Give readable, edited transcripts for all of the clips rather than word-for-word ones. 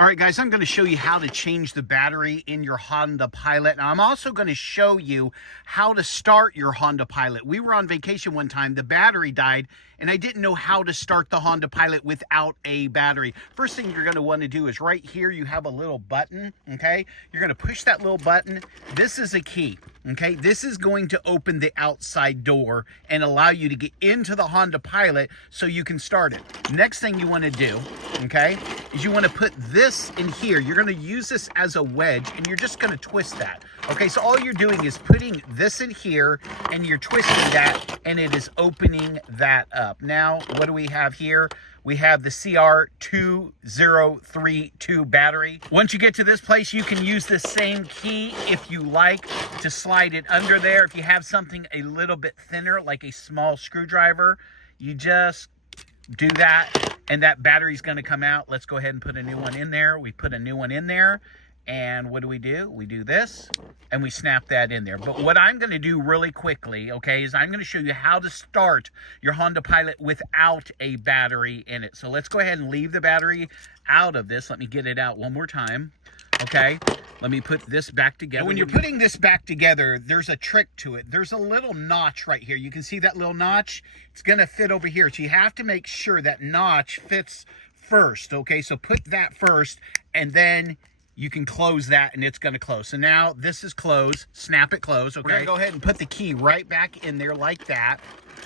All right, guys, I'm going to show you how to change the battery in your Honda Pilot. Now, I'm also going to show you how to start your Honda Pilot. We were on vacation one time, the battery died, and I didn't know how to start the Honda Pilot without a battery. First thing you're going to want to do is right here, you have a little button, okay? You're going to push that little button. This is a key, okay? This is going to open the outside door and allow you to get into the Honda Pilot so you can start it. Next thing you want to do, okay, is you want to put this in here. You're going to use this as a wedge, and you're just going to twist that. Okay, so all you're doing is putting this in here, and you're twisting that, and it is opening that up. Now, what do we have here? We have the CR2032 battery. Once you get to this place, you can use the same key if you like to slide it under there. If you have something a little bit thinner, like a small screwdriver, you just do that, and that battery's going to come out. Let's go ahead and put a new one in there. We put a new one in there, and what do? We do this, and we snap that in there. But what I'm going to do really quickly, okay, is I'm going to show you how to start your Honda Pilot without a battery in it. So let's go ahead and leave the battery out of this. Let me get it out one more time. Okay, let me put this back together. When you're putting this back together, there's a trick to it. There's a little notch right here. You can see that little notch? It's gonna fit over here. So you have to make sure that notch fits first, okay? So put that first, and then you can close that, and it's gonna close. So now this is closed. Snap it closed, okay? We're gonna go ahead and put the key right back in there like that.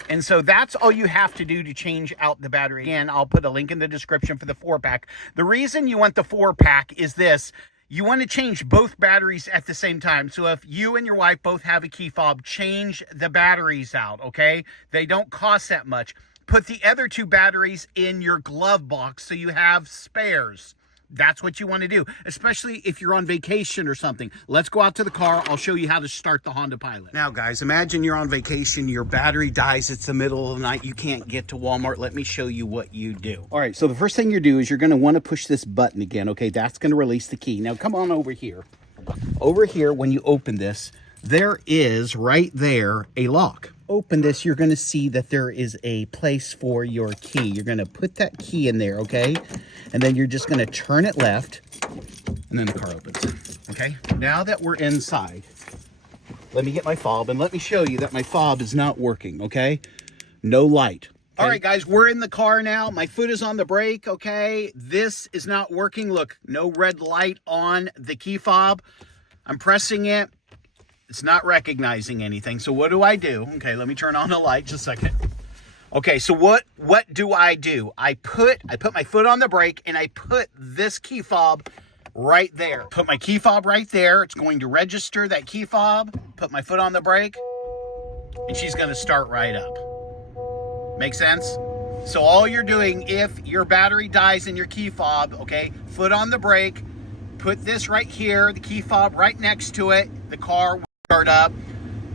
And so that's all you have to do to change out the battery. Again, I'll put a link in the description for the 4-pack. The reason you want the 4-pack is this. You want to change both batteries at the same time. So if you and your wife both have a key fob, change the batteries out, okay? They don't cost that much. Put the other 2 batteries in your glove box so you have spares. That's what you want to do, especially if you're on vacation or something. Let's go out to the car. I'll show you how to start the Honda Pilot. Now, guys, imagine you're on vacation. Your battery dies. It's the middle of the night. You can't get to Walmart. Let me show you what you do. All right, so the first thing you do is you're going to want to push this button again, okay? That's going to release the key. Now, come on over here. Over here, when you open this, there is right there a lock. Open this, you're going to see that there is a place for your key. You're going to put that key in there, okay? And then you're just going to turn it left, and then the car opens, okay? Now that we're inside, let me get my fob, and let me show you that my fob is not working, okay? No light. Okay? All right, guys, we're in the car now. My foot is on the brake, okay? This is not working. Look, no red light on the key fob. I'm pressing it. It's not recognizing anything. So what do I do? Okay, let me turn on the light just a second. Okay, so what do? I put my foot on the brake, and I put this key fob right there. Put my key fob right there. It's going to register that key fob. Put my foot on the brake, and she's going to start right up. Make sense? So all you're doing, if your battery dies in your key fob, okay, foot on the brake, put this right here, the key fob right next to it, the car will start up.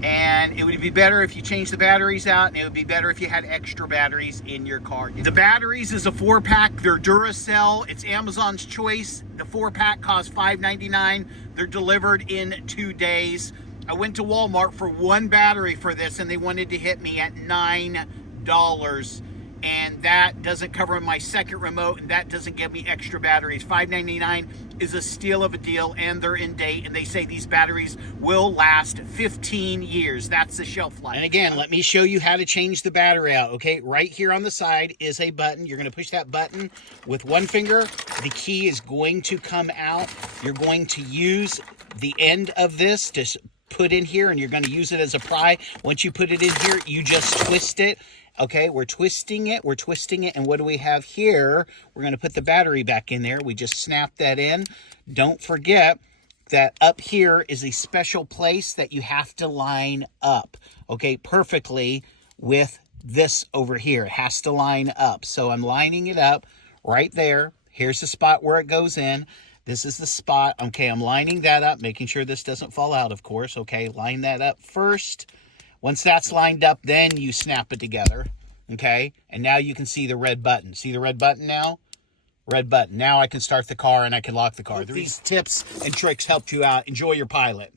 And it would be better if you changed the batteries out, and it would be better if you had extra batteries in your car. The batteries is a 4-pack. They're Duracell. It's Amazon's choice. The 4-pack costs $5.99. They're delivered in 2 days. I went to Walmart for 1 battery for this, and they wanted to hit me at $9. And that doesn't cover my second remote, and that doesn't give me extra batteries. $5.99 is a steal of a deal, and they're in date, and they say these batteries will last 15 years. That's the shelf life. And again, let me show you how to change the battery out, okay? Right here on the side is a button. You're going to push that button with 1 finger. The key is going to come out. You're going to use the end of this to put in here, and you're going to use it as a pry. Once you put it in here, you just twist it. Okay, we're twisting it, and what do we have here? We're going to put the battery back in there. We just snap that in. Don't forget that up here is a special place that you have to line up, okay, perfectly with this over here. It has to line up. So I'm lining it up right there. Here's the spot where it goes in. This is the spot. Okay, I'm lining that up, making sure this doesn't fall out, of course. Okay, line that up first. Once that's lined up, then you snap it together, okay? And now you can see the red button. See the red button now? Red button. Now I can start the car, and I can lock the car. These tips and tricks helped you out. Enjoy your Pilot.